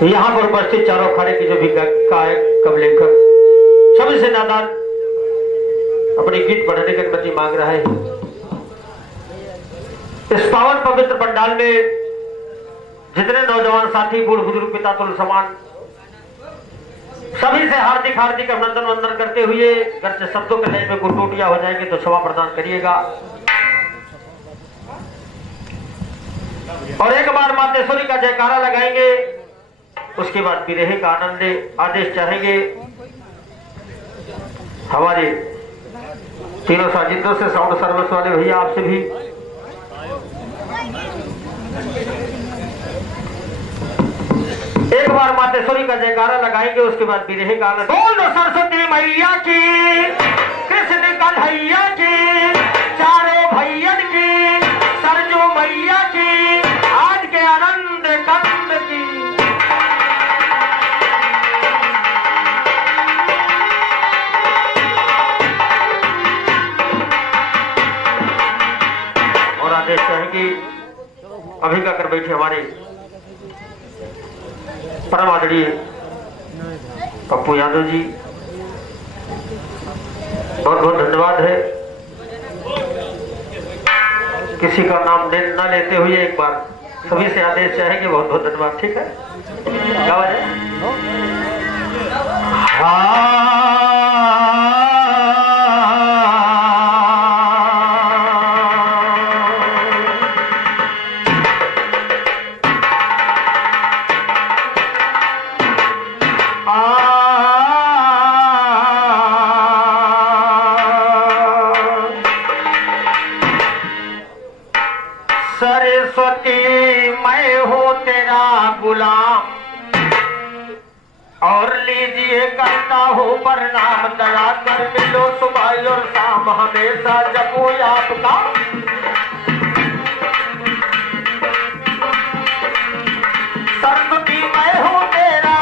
यहाँ पर उपस्थित चारों अखाड़े की जो भी गायक कवि लेखक सभी से नादान अपनी गीत बढ़ाने की अनुमति मांग रहा है। इस पावन पवित्र पंडाल में जितने नौजवान साथी बूढ़ बुजुर्ग पिता तुल्य समान सभी से हार्दिक हार्दिक अभिनंदन वंदन करते हुए घर से शब्दों के लय में कुछ टूटियां हो जाएंगे तो क्षमा प्रदान करिएगा। और एक बार मातेश्वरी का जयकारा लगाएंगे, उसके बाद विरह का आनंद आदेश चाहेंगे। हमारे तीनों साजिंदों से साउंड सर्विस वाले भैया आपसे भी एक बार मातेश्वरी का जयकारा लगाएंगे, उसके बाद विरह का आनंद। बोलो सरस्वती मैया की, कृष्ण कन्हैया की, चारों भैयन की, सरजू मैया की, आज के आनंद कंद की। और आदेश चाहेंगे अभी का कर बैठे हमारे परम आदरणीय पप्पू यादव जी, बहुत बहुत धन्यवाद है। किसी का नाम न लेते हुए एक बार सभी से आदेश चाहेंगे, बहुत बहुत धन्यवाद। ठीक है, क्या बात है? सरस्वती मैं हूँ तेरा गुलाम और लीजिए करता हूँ प्रणाम, दया कर मिलो सुबह और शाम, हमेशा जपो आपका। सरस्वती मैं हूँ तेरा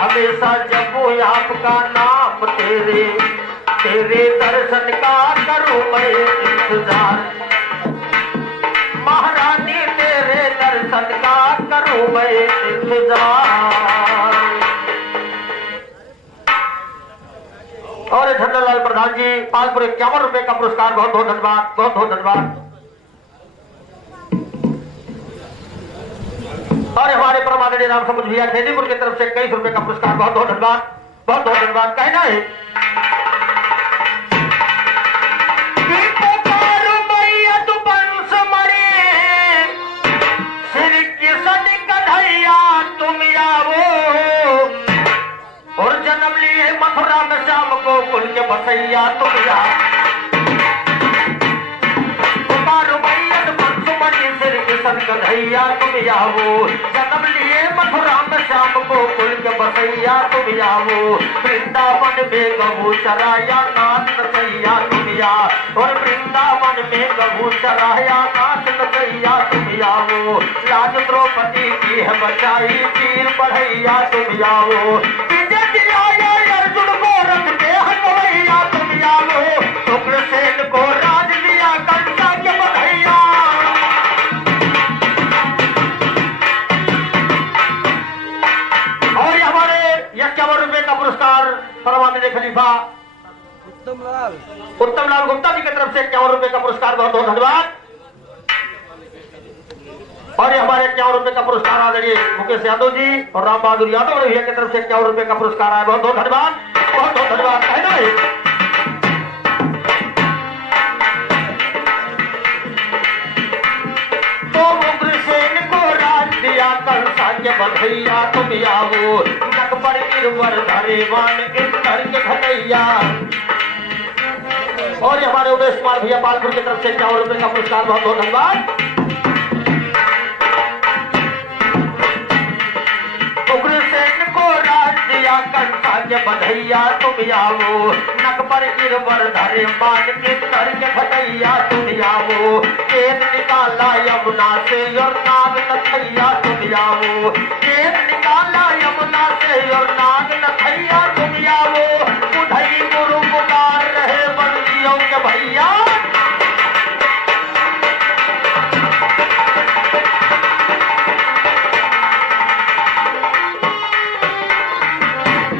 हमेशा जपो आपका नाम, तेरे तेरे दर्शन का करूं मैं इंतजार, महारानी तेरे दर्शन का करूं मैं इंतजार। और झंडालाल प्रधान जी 551 रुपए का पुरस्कार, बहुत बहुत धन्यवाद, बहुत बहुत धन्यवाद। और हमारे परम आदरणीय राम समुद्र भैया खेदीपुर की तरफ से 21 रुपए का पुरस्कार, बहुत बहुत धन्यवाद, बहुत बहुत धन्यवाद। कहना है श्री कृष्ण कन्हैया तुम आओ, और जन्म लिए मथुरा में श्याम को कुल के बसैया तुम आओ। कन्हैया तुम आओ, जन्म लिए मथुरा में श्याम को कुल के बसैया तुम आओ, वृंदावन में गबू चराया नाथ नचैया तुम आओ, और वृंदावन में गबू चराया नाथ नचैया तुम आओ, राज द्रौपदी की है बचाई वीर बढ़ैया तुम आओ, विजय दिलाया अर्जुन को रथ के हलवैया तुम आओ, उग्रसेन को राज दिया कंसा के बधैया। पुरस्कार परमानंद खलीफा उत्तम लाल गुप्ता जी की तरफ से 51 रुपए का पुरस्कार, बहुत बहुत धन्यवाद। और ये हमारे 51 रुपए का पुरस्कार आदरणीय मुकेश यादव जी और राम बहादुर यादव भैया की तरफ से 51 रुपए का पुरस्कार आया, बहुत बहुत धन्यवाद, बहुत बहुत धन्यवाद। है ना, तो उग्रसेन को राज दिया कंसा के बधैया तुम आओ, पर गिरवर धरे मान इंद्र के घटैया। और हमारे उमेश कुमार भैया पालपुर की तरफ से 51 रुपए का पुरस्कार, बहुत बहुत धन्यवाद। उग्रसेन को राज दिया कंसा के बधैया तुम आओ, नक पर गिरवर धरे मान इंद्र के घटैया तुम आओ, वेद निकाल यमुना से और नाग नथैया तुम आओ, केस निकाला यमुना से और नाग नथैया तुम आओ, बुढ़ई गुरु पुकार रहे बंदियों के भैया।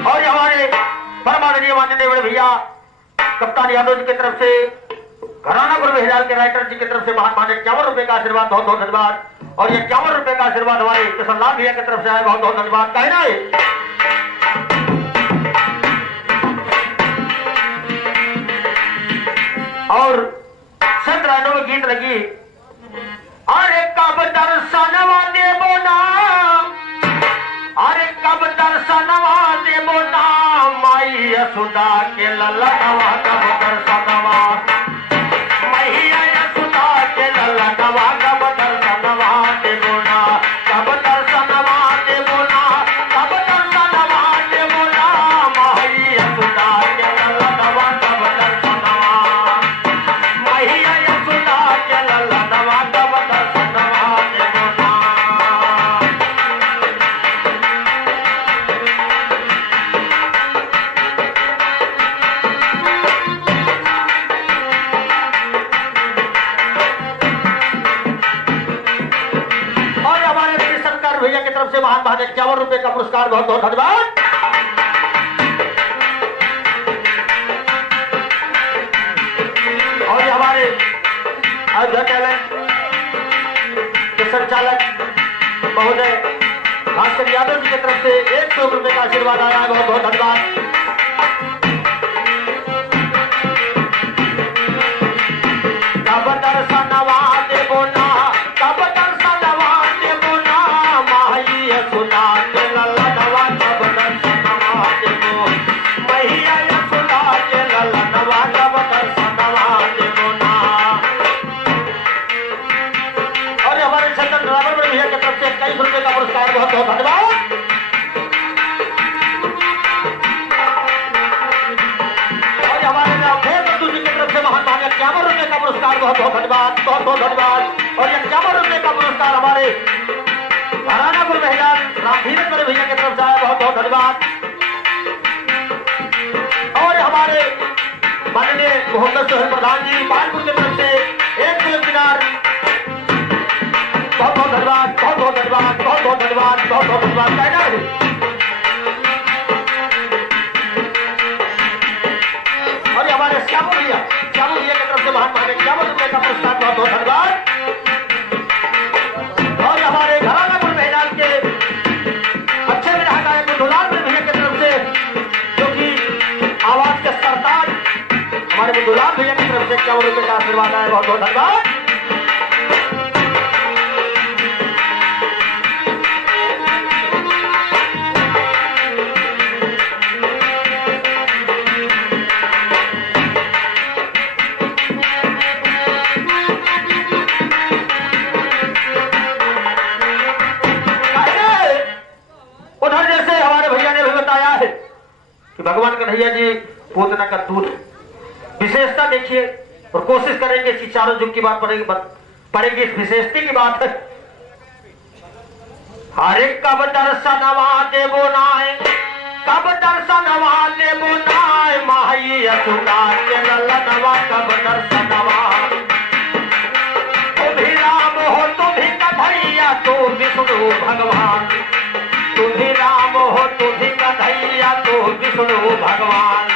और हमारे परमाननीय माननीय बड़े भैया कप्तान यादव जी की तरफ से, घराना गुरु हिलाल के राइटर जी की तरफ से महात्मा ने 51 रुपए का आशीर्वाद, बहुत बहुत धन्यवाद। और ये 51 रुपए का आशीर्वाद हमारे किशनलाल भैया की तरफ से आए, बहुत बहुत धन्यवाद। कहना है और संत रायनों में गीत लगी, अरे कब दर्शनवा देबो ना, अरे कब दर्शनवा देबो ना, माई यशोदा के ललनवा कब दर्शनवा, मैया यशोदा के ललनवा कब दर्शनवा देबो ना, कब दर्शनवा देबो ना, कब दर्शनवा देबो ना, माई यशोदा के ललनवा कब दर्शनवा, मैया यशोदा के ललनवा कब दर्शनवा देबो ना। भैया की तरफ से महान भाने 51 रुपए का पुरस्कार, बहुत बहुत धन्यवाद। और हमारे अयोध्या टैलेंट के संचालक महोदय भास्कर यादव जी की तरफ से 100 रुपए का आशीर्वाद आया, बहुत बहुत धन्यवाद। कब दर्शनवा देबो ना, कब दर्शनवा देबो ना, माई यशोदा के ललनवा कब दर्शनवा देबो, मैया यशोदा के ललनवा कब दर्शनवा देबो ना। और हमारे चंदन ड्राइवर भैया की तरफ से 21 रुपए का पुरस्कार, बहुत बहुत धन्यवाद। और हमारे बंधु जी की तरफ से महात्मा ने 51 रुपए का पुरस्कार, बहुत बहुत धन्यवाद, बहुत बहुत धन्यवाद। और ये 51 रुपए का पुरस्कार हमारे घराना गुरु महिला रामधीरेश्वर भैया की तरफ से आया, बहुत बहुत धन्यवाद। और हमारे माननीय मोहम्मद सोहेल प्रधान जी कानपुर की तरफ से 1 किलो दिनार, बहुत बहुत धन्यवाद, बहुत बहुत धन्यवाद, बहुत बहुत धन्यवाद, बहुत बहुत धन्यवाद। कहना है और हमारे श्यामू भैया की तरफ से महात्मा ने 51 रुपए का पुरस्कार, बहुत बहुत धन्यवाद। और हमारे घराना गुरु महिला के अच्छे विधायक आए बुद्धूलाल भैया की तरफ से, जो कि आवाज के सरताज हमारे बुद्धूलाल भैया की तरफ से 51 रुपए का आशीर्वाद आया, बहुत बहुत धन्यवाद। भगवान कन्हैया जी पूतना का दूध विशेषता देखिए, और कोशिश करेंगे कि चारों युग की बात पड़ेगी, इस विशेषता की बात है। हरे कब दर्शनवा देबो नाय, कब दर्शनवा देबो नाय, माई यशोदा के ललनवा कब दर्शनवा, तुम ही राम हो तुम ही कन्हैया तो विष्णु भगवान, तुम ही राम हो तुम ही कन्हैया तो विष्णु भगवान।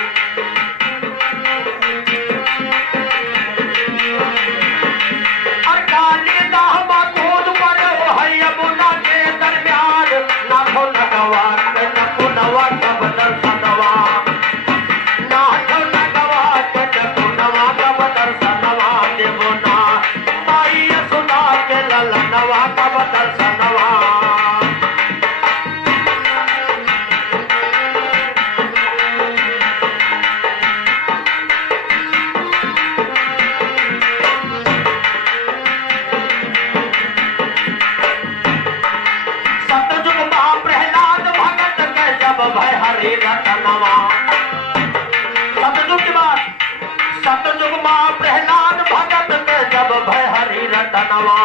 अकाली दाहमा कूद पड़े है यमुना के दरमियान, नाथो नगवा नको नवा कब दर्शनवा, नाथो नगवा नको नवा कब दर्शनवा देबो ना, माई यशोदा के ललनवा कब दर्शनवा। सतयुग मां प्रहलाद भगत के जब भय हरि रतनवा,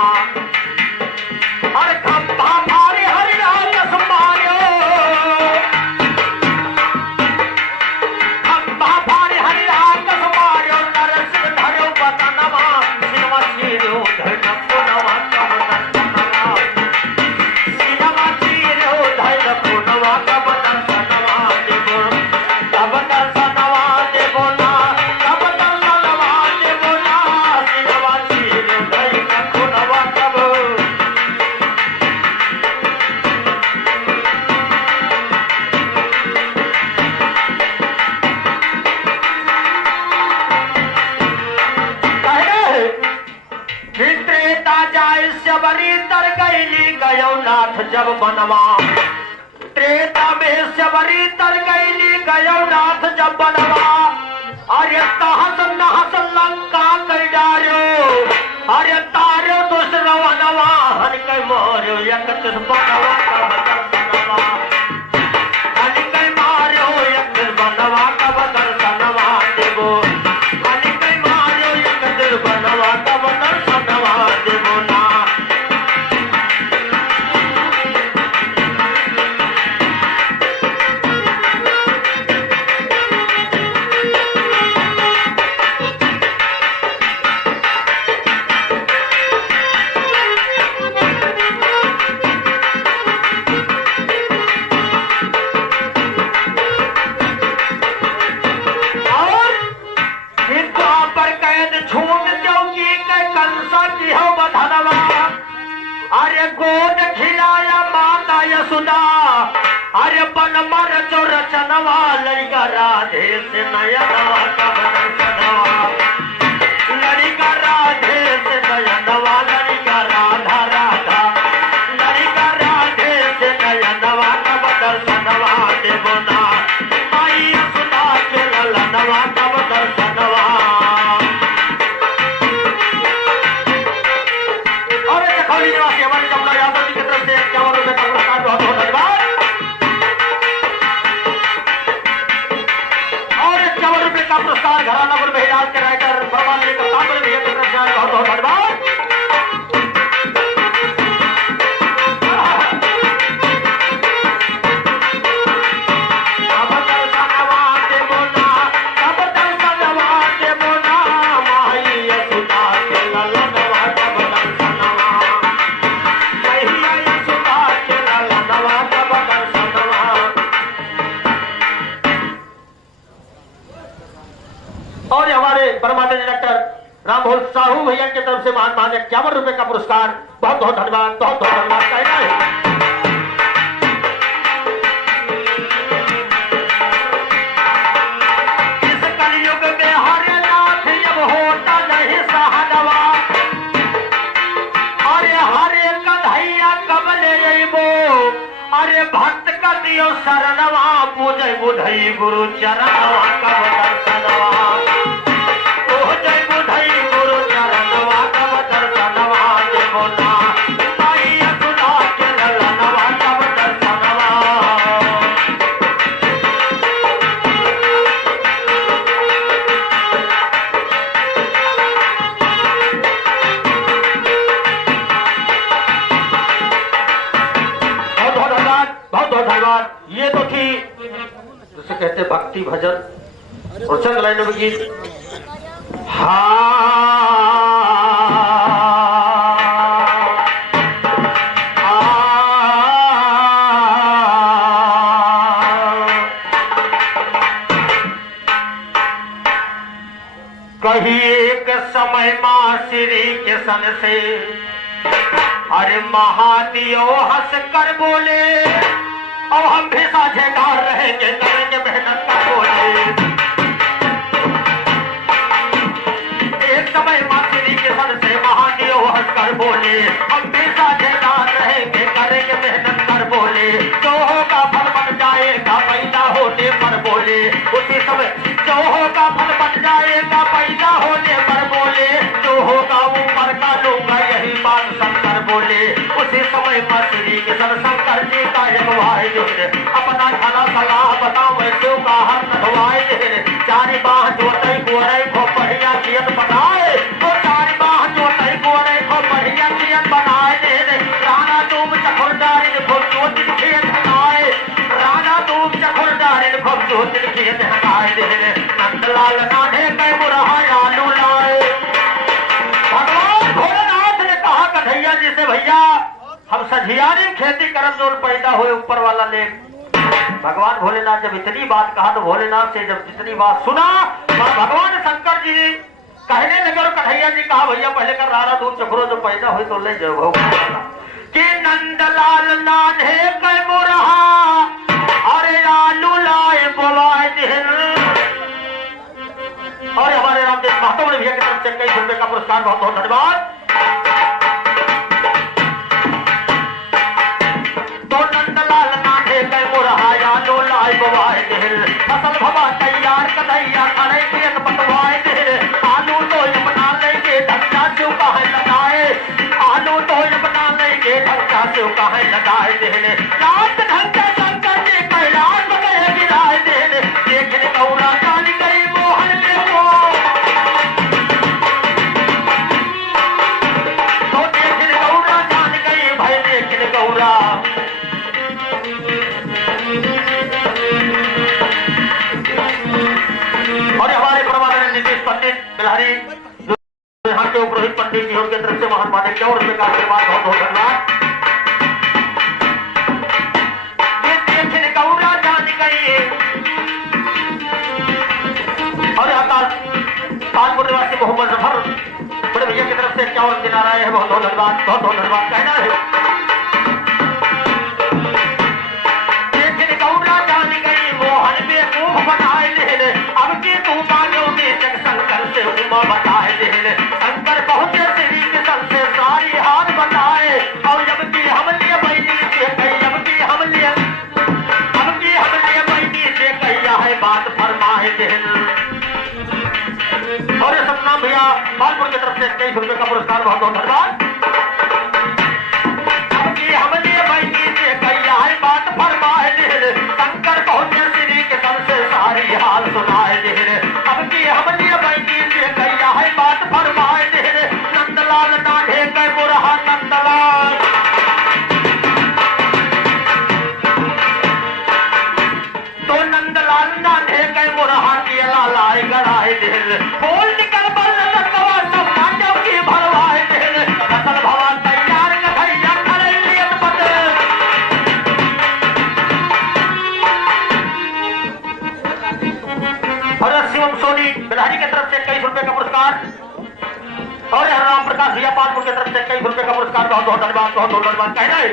शबरी तर गईली गयो नाथ जब बनवा, त्रेता में शबरी तर गईली गयो नाथ जब बनवा। अरे तहस नहस लंका कर डारो, अरे तारो दूसरा बनवा हन के मोरो एक बनवा हन के मारो एक बनवा कब दर्शनवा देवो, हन के मारो एक बनवा कब दर्शनवा देवो ना। अरे गोद खिलाया माता यशोदा, अरे बन मर जो रचनवा लड़का राधे से नयनवा कब दर्शनवा, लड़का राधे से नयनवा लड़का राधा राधा, लड़का राधे से नयनवा कब दर्शनवा देवो ना। माई यशोदा के ललनवा कब दर्शनवा। पुरस्कार घराना गुरु मेहराज के राइटर भगवान जी का बहुत बहुत धन्यवाद। और हमारे परमात्मा डायरेक्टर रामभोल साहू भैया की तरफ से महान महान 51 रुपए का पुरस्कार बहुत बहुत धन्यवाद, बहुत बहुत धन्यवाद कहना है। इस कलयुग में हर नाथ जब होता नहीं सहनवा, अरे हरे कन्हैया कब ले अइबो, अरे भक्त का दियो शरणवा पूजय बुधई गुरु चरणवा कब दर्शनवा, ये तो थी जिसे कहते भक्ति भजन और चंद लाइनों में गीत। कही एक समय मां श्री के सन से, अरे महादेव हंस कर बोले अब हम भी साझेदार रहेंगे, करेंगे मेहनत का बोले। एक समय मातृ के सन से महादेव हंस कर बोले हम भी साझेदार रहेंगे, करेंगे मेहनत कर बोले। जो होगा फल बन जाएगा पैदा होने पर बोले, उसी समय जो होगा फल बन जाएगा पैदा होने पर बोले। जो होगा ऊपर का लूंगा यही बात शंकर बोले। उसी समय मातृ के सन शंकर जी का एक भाई अपना खाना सलाह बताओ वैसे का हर नधवाए दे, चारी बाह जोतई गोरई को बढ़िया नियत बनाए, तो चारी बाह जोतई गोरई को बढ़िया नियत बनाए दे। राणा तुम चखुरदारी को ज्योति खेत हटाए, राणा तुम चखुरदारी को ज्योति खेत हटाए दे। नंदलाल नाने कई बुरहा आलू लाए। भगवान भोलेनाथ ने कहा कन्हैया जी से भैया हम सझियारी खेती करम जो पैदा हुए ऊपर वाला ले। भगवान भोलेनाथ जब इतनी बात कहा तो भोलेनाथ से जब जितनी बात सुना भगवान शंकर जी कहने लगे और कन्हैया जी कहा भैया पहले कर राणा दूध चखरो जो पैदा हुई तो ले जाओ कि नंदलाल नाने कई बुरहा अरे आलू लाए बोलाए दिन। और हमारे रामदेव महतो भैया की तरफ से 21 रुपए का पुरस्कार बहुत बहुत धन्यवाद। की तरफ से महान मालिक और रुपये का आशीर्वाद, बहुत बहुत धन्यवाद। ये देखने गौरा जान गई और कानपुर निवासी मोहम्मद जफर बड़े भैया की तरफ से 51 दिन आ रहे हैं, बहुत बहुत धन्यवाद, बहुत बहुत धन्यवाद। कहना है देखने गौरा जान गई मोहन बेवकूफ बनाए लेने, अब की तू मानो बेचक शंकर से उमा बताए लेने, शंकर पहुंचे श्री कृष्ण से सारी हाथ बताए और जब की हमले बैठी से कही, अब की हमले बैठी से कही है बात फरमाए देन। और सतनाम भैया कानपुर की तरफ से 23 रुपये का पुरस्कार, बहुत बहुत धन्यवाद। अब की हमले बैठी से कही है बात फरमाए देन, शंकर पहुंचे श्री कृष्ण से सारी हाल सुनाए देन, अब की हमले बैठी से कही है बात फरमाए देन। नंदलाल नाढ़े के बुरहा नंदलाल, तो नंदलाल नाढ़े के बुरहा के लालाए गड़ाए दिल, बोल निकल बल तकवा सब नाटक की भरवाए दिल, फसल भवन तैयार कथैया करे लियत बद। और शिवम सोनी बिहारी की तरफ से 21 रुपये का पुरस्कार और राम प्रकाश भैया पानपुर की तरफ से 21 रुपये का पुरस्कार, बहुत बहुत धन्यवाद, बहुत बहुत धन्यवाद। कहना है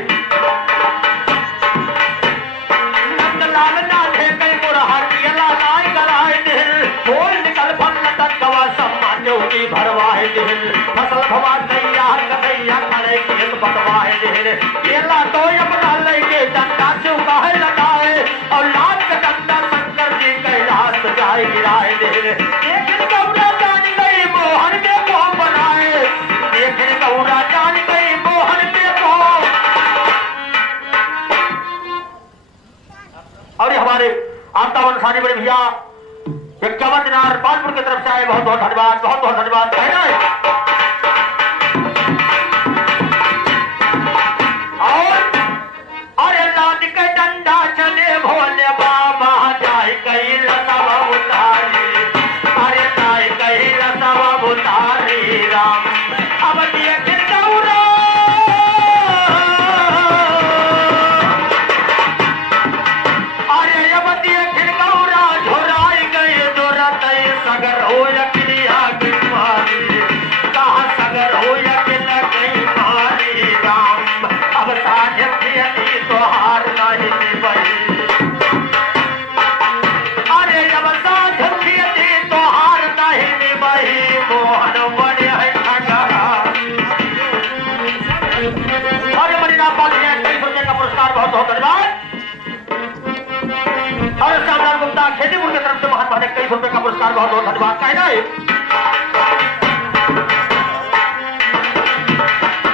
नंदलाल नाढ़े के बुरहा के लालाए गड़ाए दिल, बोल निकल बल तकवा सब की भरवाए दिल, फसल भवन तैयार कथैया खड़े खेत बटवाए दिल, केला तो अपना लेके डंडा चुका है लगाए और लाल का डंडा शंकर जी कैलाश जाए गिराए दिल। लेकिन गौरा जान गई मोहन में को बनाए, लेकिन गौरा जान गई मोहन में को। और ये हमारे आमतावन सानी बड़े भैया 51 दिनार कानपुर की तरफ से आए, बहुत बहुत धन्यवाद, बहुत बहुत धन्यवाद। कहना है और लाद के डंडा चले भोले बाबा जाए कई लतावा उतारी, अरे जाए कई लतावा उतारी राम, अब देख गौरा अरे अब देख गौरा झुराई गई दुरत सगर हो यकिलिया की मारी, कहा सगर हो यकिल गई मारी राम, अब साझ थी तो हार नहीं निभाई, अरे जब साझ थी तो हार नहीं निभाई, मोहन बने है ठगरा। अरे मनीना पाल 23 रुपये का पुरस्कार, बहुत बहुत धन्यवाद। और श्यामलाल गुप्ता खेतीपुर की तरफ से महान मालिक 23 रुपये का पुरस्कार, बहुत बहुत धन्यवाद। कहना है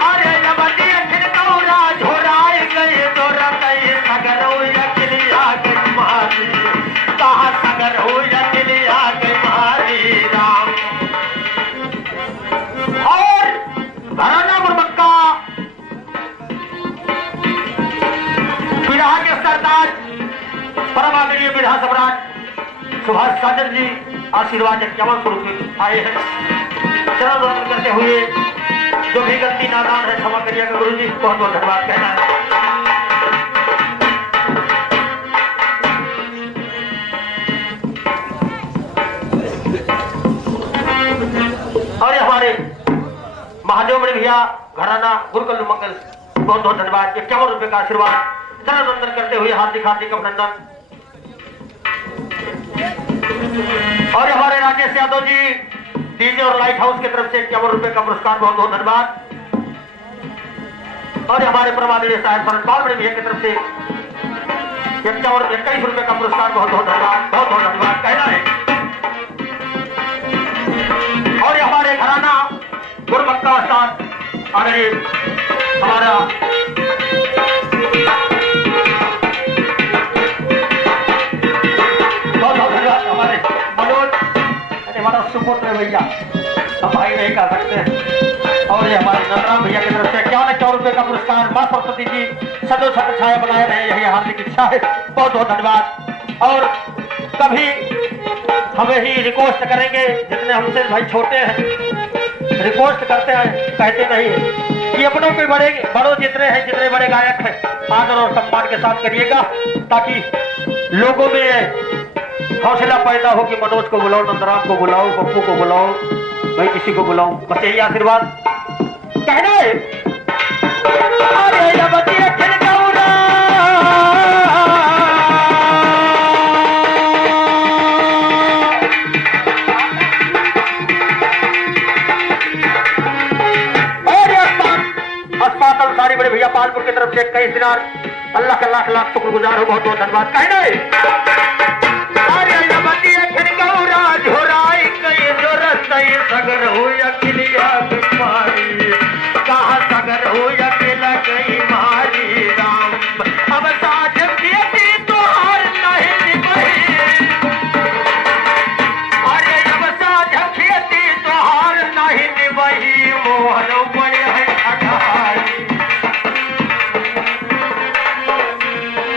अरे जब देख गौरा झुराए गए दुरत सगर हो यकिलिया के मारी, कहा सगर हो यकिलिया के मारी राम। और घराना बुरबक्का बिरहा के सरताज परम आदरणीय बिरहा सम्राट सुभाष साजन जी आशीर्वाद 51 रुपये आए हैं। चरण वंदन करते हुए जो भी गलती नादान है क्षमा करिएगा गुरु जी, बहुत बहुत धन्यवाद। कहना है और हमारे महादेव बड़े भैया घराना गुरुकुल मंगल, बहुत बहुत धन्यवाद। 51 रुपये का आशीर्वाद, चरण वंदन करते हुए हार्दिक हार्दिक अभिनंदन। और हमारे राजेश यादव जी डीजे और लाइट हाउस की तरफ से 51 रुपये का पुरस्कार, बहुत बहुत धन्यवाद। और हमारे परमादरणीय साहब सरपाल बड़े भैया की तरफ से 21 रुपये का पुरस्कार, बहुत बहुत धन्यवाद, बहुत बहुत धन्यवाद। कहना है और हमारे घराना गुरबक्का उस्ताद आदरणीय हमारा बहुत बहुत धन्यवाद हमारे मनोज हमारा सुपुत्र भैया, हम भाई नहीं कह सकते। और ये हमारे नंदराम भैया की तरफ से 51 रुपये का पुरस्कार, माँ सरस्वती जी सदैव छत्र छाया बनाए रहे, यही हार्दिक इच्छा है, बहुत बहुत धन्यवाद। और कभी हमें ही रिक्वेस्ट करेंगे, जितने हमसे भाई छोटे हैं रिक्वेस्ट करते हैं कहते नहीं कि अपनों के बड़े बड़ों जितने हैं, जितने बड़े गायक हैं, आदर और सम्मान के साथ करिएगा, ताकि लोगों में हौसला पैदा हो कि मनोज को बुलाओ, नंदराम को बुलाओ, पप्पू को बुलाओ, भाई किसी को बुलाओ। बस यही आशीर्वाद कहना है। अरे सारी बड़े भैया पालपुर की तरफ से कई दिनार, अल्लाह का लाख लाख शुक्रगुजार हो, बहुत बहुत धन्यवाद कहना है। सगर हो या किलिया बीमारी, कहा सगर हो या किला गई मारी राम, अब साझ खेती तो हार नहीं निभाई। अरे अब साझ खेती तो हार नहीं निभाई, मोहन बड़े है अठारी।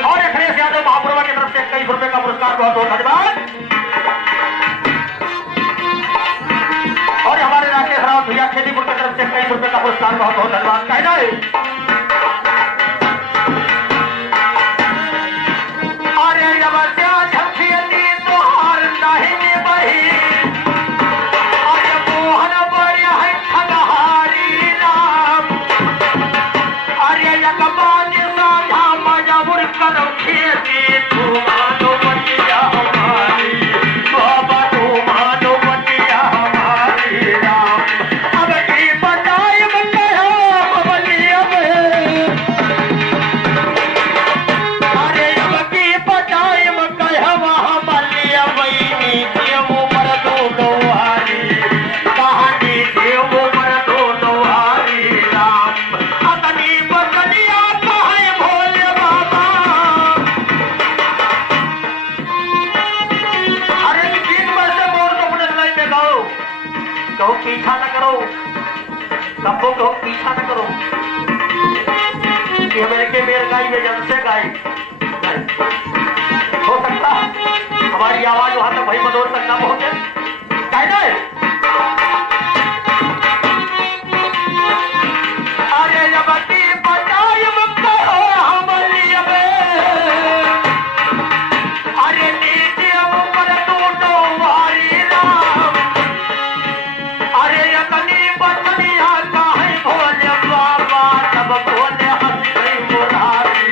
और अखिलेश यादव महापुरवा की तरफ से 21 रुपए का पुरस्कार, बहुत बहुत धन्यवाद। भैया खेतीपुर की तरफ से 21 रुपए का पुरस्कार, बहुत बहुत धन्यवाद कहना है। अरे खेती तो हार नहीं निभाई, अरे मोहन बड़े है ठगहारी राम, अरे यकबानी साझा मजबूर करो खेती, तू मानो बतिया हमारी बाबा, तू मानो बतिया हमारी राम। पीछा न करो, सबको कहो पीछा न करो, कि मेरे के मेर गाई में जन से गाई हो सकता हमारी आवाज वहां तक भाई मनोज तक न पहुंचे, कहना है। अरे जबती बचाई मुक्त हो हमारी, अरे नीचे ऊपर टूटो वारी राम, अरे यकनी बचनिया काहे भोले बाबा, तब भोले हंस गई मुरारी,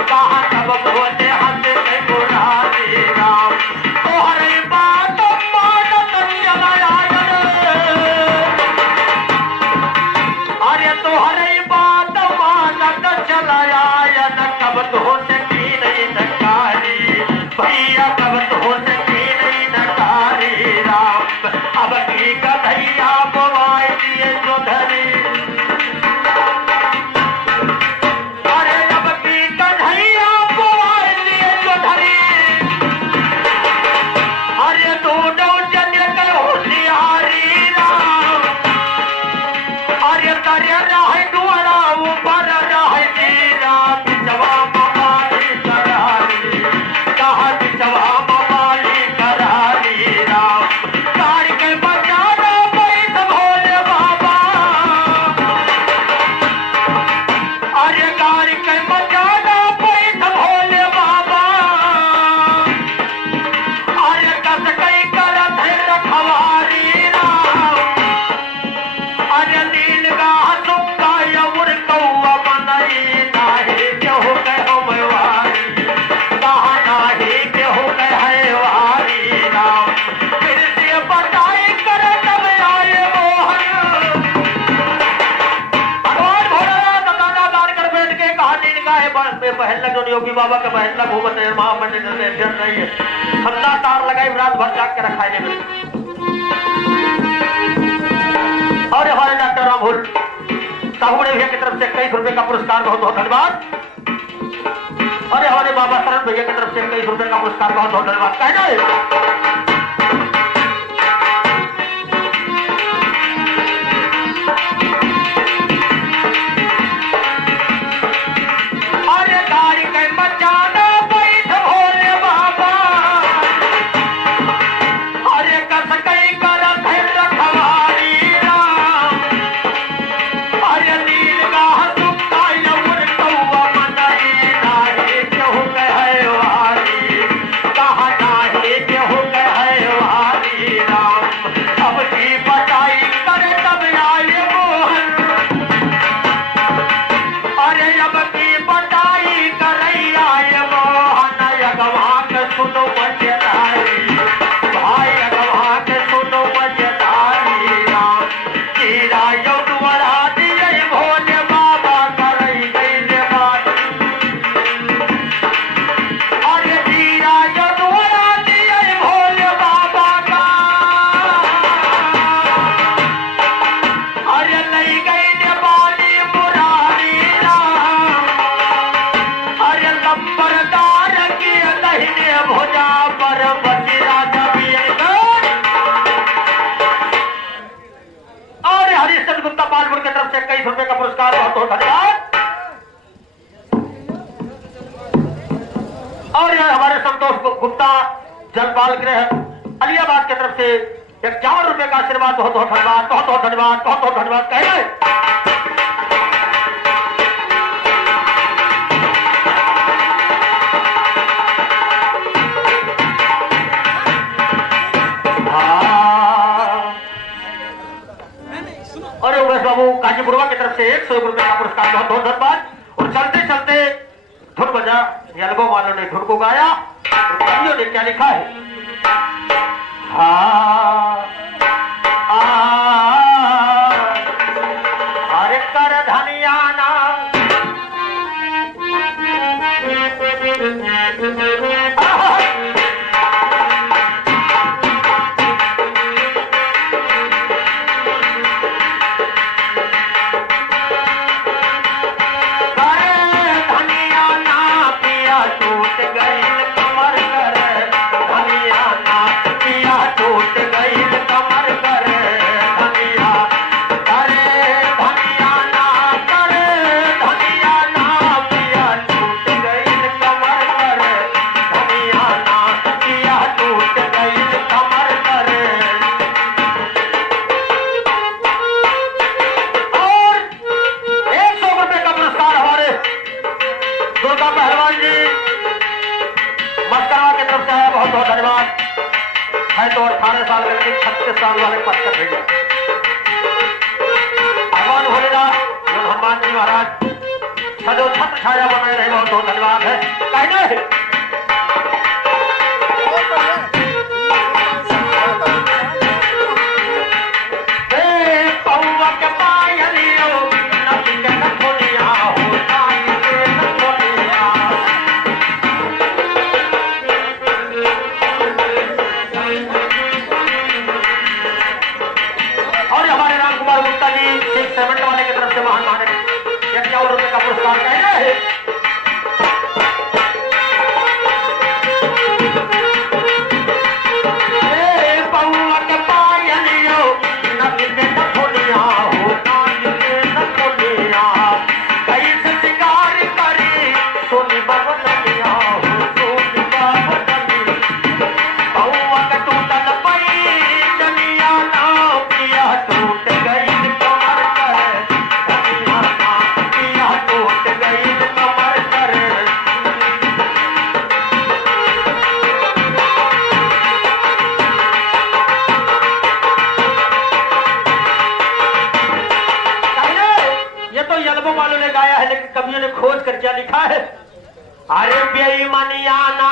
कहा तब भोले हंस गई मुरारी राम। तोहरे बात मानत चलाया, अरे तोहरे बात मानत चलाया, कब तो सकी नहीं नकारी भैया, कब तो सकी नहीं नकारी राम। अब की कन्हैया बोवाई दिए जो धरी, अरे अब की कन्हैया बोवाई दिए जो धरी, अरे दोनों जन कर होशियारी राम, अरे तरे राह दुआरा ऊपर राह दीरा, बिचवा ममाली करारी, कहा बिचवा ममाली करारी राम। कार के बजाना बैठ भोले बाबा, अरे कार के बजाना बैठ भोले बाबा, अरे कस कई करत है रखवारी राम, अरे नील गाह सुक्का यमुर कौआ बनई, नाही केहू कहो मैवारी, कहा नाही केहू कहे वारी राम। फिर से बताई कर तब आए मोहन, भगवान भोलेनाथ दादा दान कर बैठ के कहानी निगाहे बहन लग योगी बाबा के बहन लग हो बते महामंडित डर रही है, ठंडा तार लगाई रात भर जाग के रखा है। और हमारे डॉक्टर रामहुल साहू भैया की तरफ से 21 रुपए का पुरस्कार, बहुत बहुत धन्यवाद। और हमारे बाबा शरण भैया की तरफ से 21 रुपए का पुरस्कार, बहुत बहुत धन्यवाद कहना है। अरे गाड़ी के बचाना बैठ भोले बाबा, अरे कस कई करत है रखवारी राम, यो दुआरा दिए भोले बाबा करई गईले बात अरे जीरा यो दुआरा दिए भोले बाबा का अरे लई गईले बाली मुरारी राम अरे लंबरदार की दहिने भुजा पर बची राजा और हरिश्चंद्र गुप्ता पालपुर की तरफ से 21 रुपए का पुरस्कार बहुत बहुत धन्यवाद। और हमारे संतोष गुप्ता जनपाल गृह अलियाबाद की तरफ से 51 रुपए का आशीर्वाद बहुत बहुत धन्यवाद बहुत बहुत धन्यवाद बहुत बहुत धन्यवाद कह रहे और उमेश बाबू काजीपुरवा की तरफ से 100 रुपए का पुरस्कार बहुत बहुत धन्यवाद। और चलते चलते धुन बजा एल्बम वालों ने धुन को गाया और कवियों ने क्या लिखा है अरे कर धनिया ना बहुत बहुत धन्यवाद है तो 18 साल के 36 साल वाले पत्थर भेजा भगवान भोलेनाथ हनुमान जी महाराज सदैव छत्र छाया बनाए रहे बहुत बहुत धन्यवाद है कहना है कवियों ने खोज कर क्या लिखा है अरे बेईमानियाना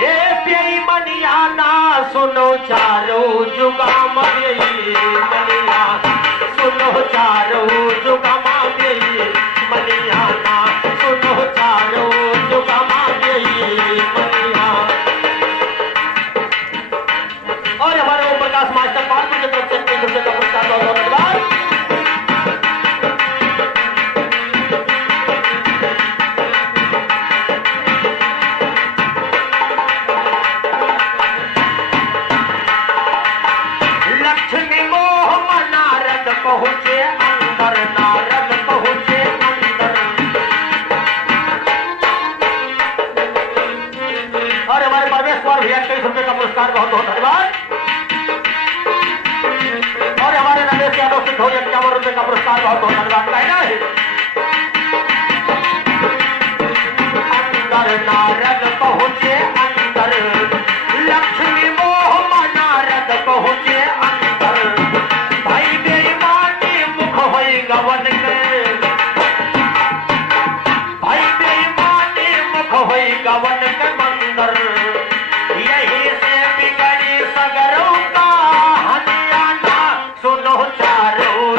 ए बेईमानियाना सुनो चारो जुगाम बेईमानिया सुनो चारो जुगाम बेईमानियाना सुनो चारो जुगाम बेईमानिया। और हमारे ओम प्रकाश मास्टर पालपुर की तरफ से 20 रुपए का पुरस्कार बहुत बहुत धन्यवाद। पहुंचे अंदर नारद पहुंचे अंदर और हमारे परमेश्वर भैया 21 रुपए का पुरस्कार बहुत बहुत धन्यवाद। और हमारे नरेश यादव सिंह 51 रुपए का पुरस्कार बहुत बहुत धन्यवाद कहना है अंदर नारद पहुंचे अंदर लक्ष्मी मोह नारद पहुंचे अंदर भाई गवन के भाई बेईमानी मुख होई गवन के मंदर यही से बिगड़ी सगरों का हनियाना सुनो चारों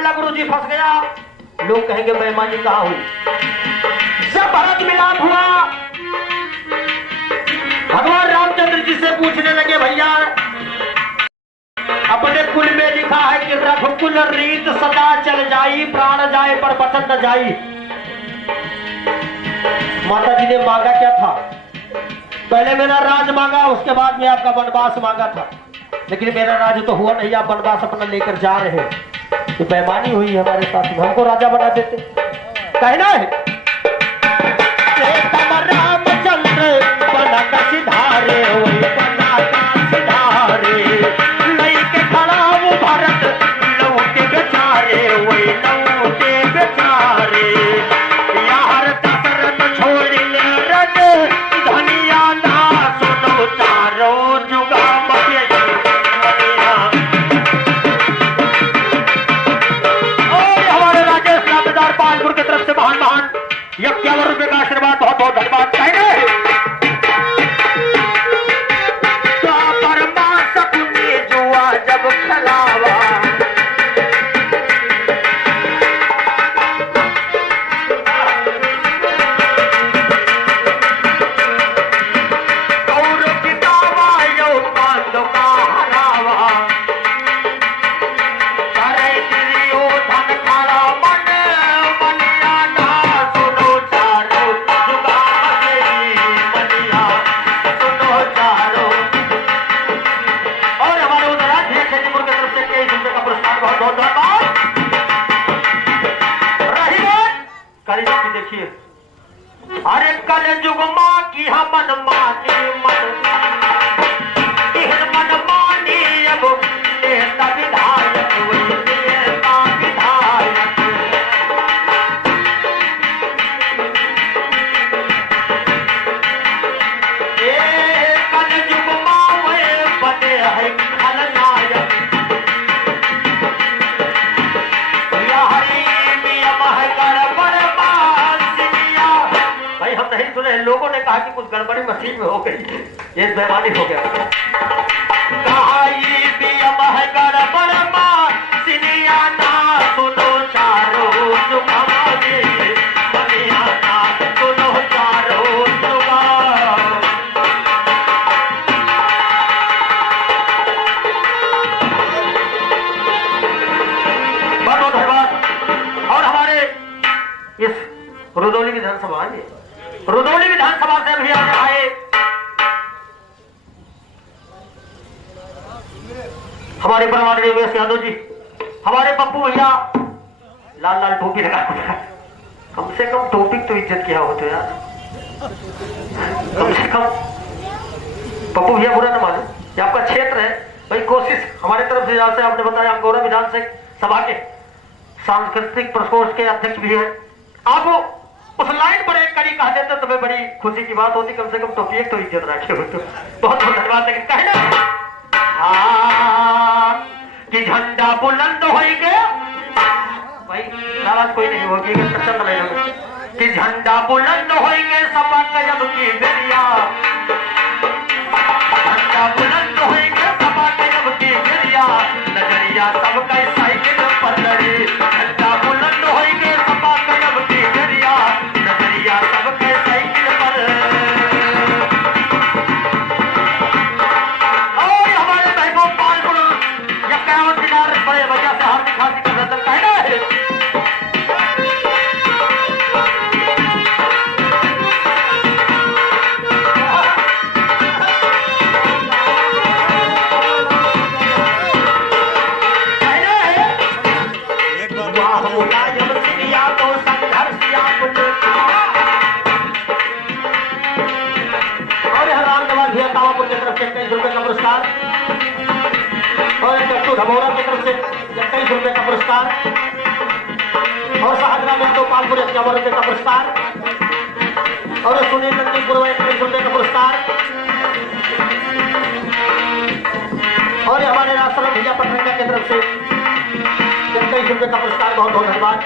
मामला गुरुजी फंस गया। लोग कहेंगे बेईमानी कहाँ हुई। जब भरत मिलाप हुआ, भगवान रामचंद्र जी से पूछने लगे, भैया अपने कुल में लिखा है कि रघुकुल रीत सदा चल जाई, प्राण जाए पर वचन न जाई। माता जी ने मांगा क्या था? पहले मेरा राज मांगा, उसके बाद में आपका वनवास मांगा था, लेकिन मेरा राज तो हुआ नहीं, आप वनवास अपना लेकर जा रहे हैं। तो बेईमानी हुई हमारे साथ, हमको राजा बना देते। कहना है रामचंद्र बना का सिधारे, वही बना का सिधारे, नहीं के खड़ा वो भरत लौटे बेचारे, वही लौटे बेचारे। यार दशरथ छोड़ ले रन धनिया ना सुनो चारो जुगा मगे मनिया। और हमारे राजेश नामेदार पालपुर की तरफ से महान 51 रुपए का आशीर्वाद, बहुत बहुत धन्यवाद। जब खलावा और किताबा यो पांडव का हरावा, करे दियो धन खाला मन मनिया ना सुनो चारो जुगा मनिया, सुनो चारो। और हमारे उधर खेतीपुर की तरफ से 23 रुपए का पुरस्कार, बहुत बहुत धन्यवाद। रही बात करीब की देखिए, अरे कल युग माँ की हम मन मानी मन मानी, अब नेता विधायक वही नेता विधायक। कल युग माँ वे बने है खलनायक, भाई हम नहीं सुने। लोगों ने कहा कि कुछ गड़बड़ी मशीन में हो गई, ये बेईमानी हो गया। कहा ये भी अब है गड़बड़ मशीनिया ना सुनो चारो जुगा मनिया ना सुनो चारो जुगा। बहुत धन्यवाद। और हमारे इस रुदौली विधानसभा में, रुदौली विधानसभा से भी आज आए हमारे परमाणु वेश यादव जी, हमारे पप्पू भैया लाल लाल टोपी लगा, कम से कम टोपी तो इज्जत किया हो तो यार, कम से कम। पप्पू भैया बुरा न मानो, ये आपका क्षेत्र है भाई, कोशिश हमारे तरफ से, जैसे आपने बताया अंगोरा विधानसभा के सांस्कृतिक प्रकोष्ठ के अध्यक्ष भी है। आप उस लाइन पर एक कड़ी कह देते तो मैं बड़ी खुशी की बात होती, कम से कम टोपी एक तो इज्जत रखे हो तो बहुत बहुत धन्यवाद। लेकिन कहना कि झंडा बुलंद होएंगे भाई, आवाज कोई नहीं होगी कि झंडा बुलंद होएंगे सपा कयब की बेरिया, झंडा बुलंद होएंगे सपा कयब की बेरिया, नजरिया सबका साइकिल पर लड़ी, झंडा बुलंद होएंगे सपा कयब की बेरिया, नजरिया सबके साइकिल पर। और हमारे महबूब पालपुर 51 दिनार बड़े वजह से हार्दिक हार्दिक अभिनंदन कहना है। धमोरा की तरफ से 21 रुपए का पुरस्कार, और शाहजरा में गोपालपुर 51 रुपए का पुरस्कार, और सुनील नंदीपुर 21 रुपए का पुरस्कार, और हमारे राष्ट्रपति भैया पटरंगा की तरफ से 21 रुपए का पुरस्कार, बहुत बहुत धन्यवाद।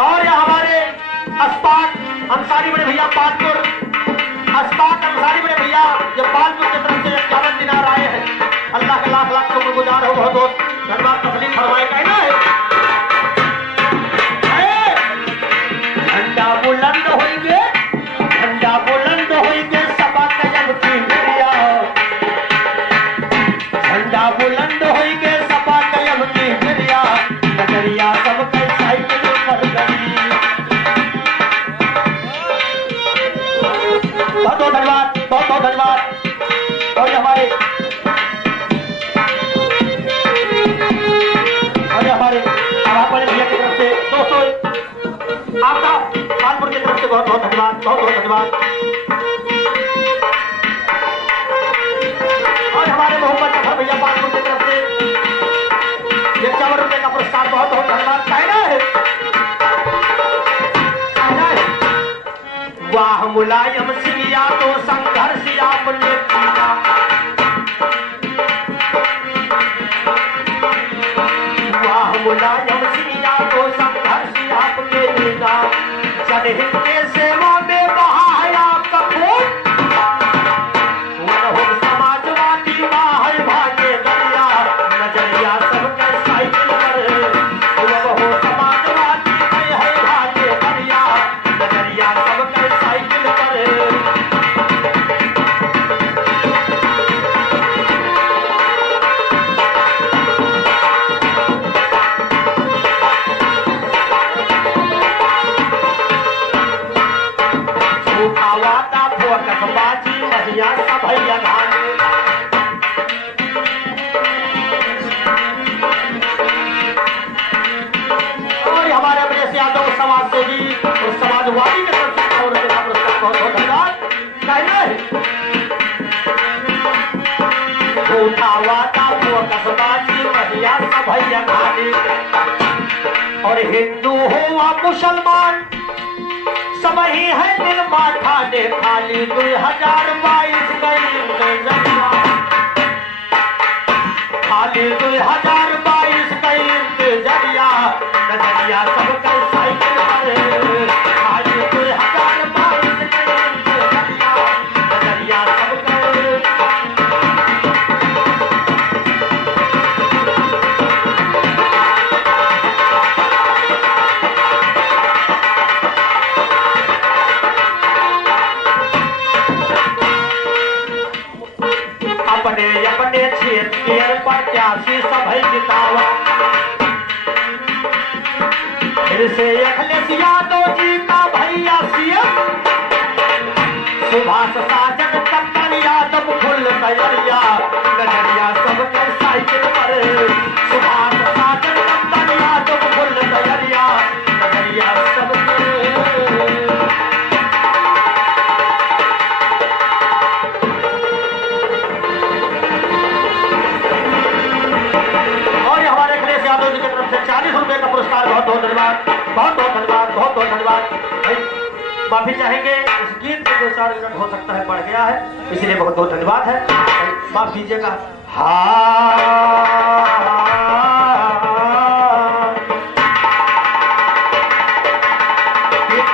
और हमारे अस्पाक अंसारी बड़े भैया पालपुर, अस्पाक अंसारी बड़े भैया जब पालपुर की तरफ से 51 दिनार आए हैं, अल्लाह का लाख लाख शुक्रगुजार हो, बहुत बहुत लिए बहुत बहुत धन्यवाद, बहुत बहुत धन्यवाद। और हमारे मोहम्मद जफर भैया पालपुर की तरफ से ₹51 का पुरस्कार, बहुत बहुत धन्यवाद। कहना है वाह मुलायम सिंह तो संघर्ष आपने किया, वाह मुलायम सिंह तो संघर्ष आपने किया, जनहित के सेवा में बहा है आपका खून, मनोहर समाजवादी बाहर भागे दरिया, नजरिया सबके साइकिल पर, मनोहर समाजवादी है भागे दरिया, नजरिया सबके साइकिल पर। महिया सब भैया और हमारे अमरेश यादव समाज सेवी और समाजवादी के तरफ से बहुत बहुत धन्यवाद। कहना है महिया सब भैया और हिंदू हो या मुसलमान सब ही है दिल माथा ने खाली 2022 गई नजरिया, खाली 2022 गई नजरिया, नजरिया सबके साइकिल पर, खाली 2022 गई नजरिया, नजरिया सबके। अपने अपने क्षेत्र प्रत्याशी सभई जितावा, फिर से अखिलेश यादव जी का भैया सीएम, सुभाष साजन कप्तान यादव फुल तैयारिया, नजरिया सबके साइकिल पर, सुभाष साजन कप्तान यादव फुल तैयारिया, नजरिया सबके। ₹40 का पुरस्कार, बहुत बहुत धन्यवाद, बहुत बहुत धन्यवाद, बहुत बहुत धन्यवाद। माफी चाहेंगे, इस गीत में 2-4 मिनट हो सकता है बढ़ गया है, इसलिए बहुत बहुत धन्यवाद है, माफ कीजिएगा।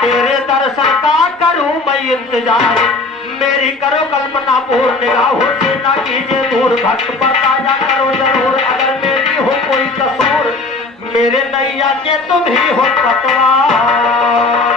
तेरे दर्शन का करूं मैं इंतजार, मेरी करो कल्पना पूर्ण निगाहों से ना कीजिए दूर, भक्त बताया करो जरूर, अगर मेरी हो कोई कसूर, मेरे नैया के तुम ही हो पतवार।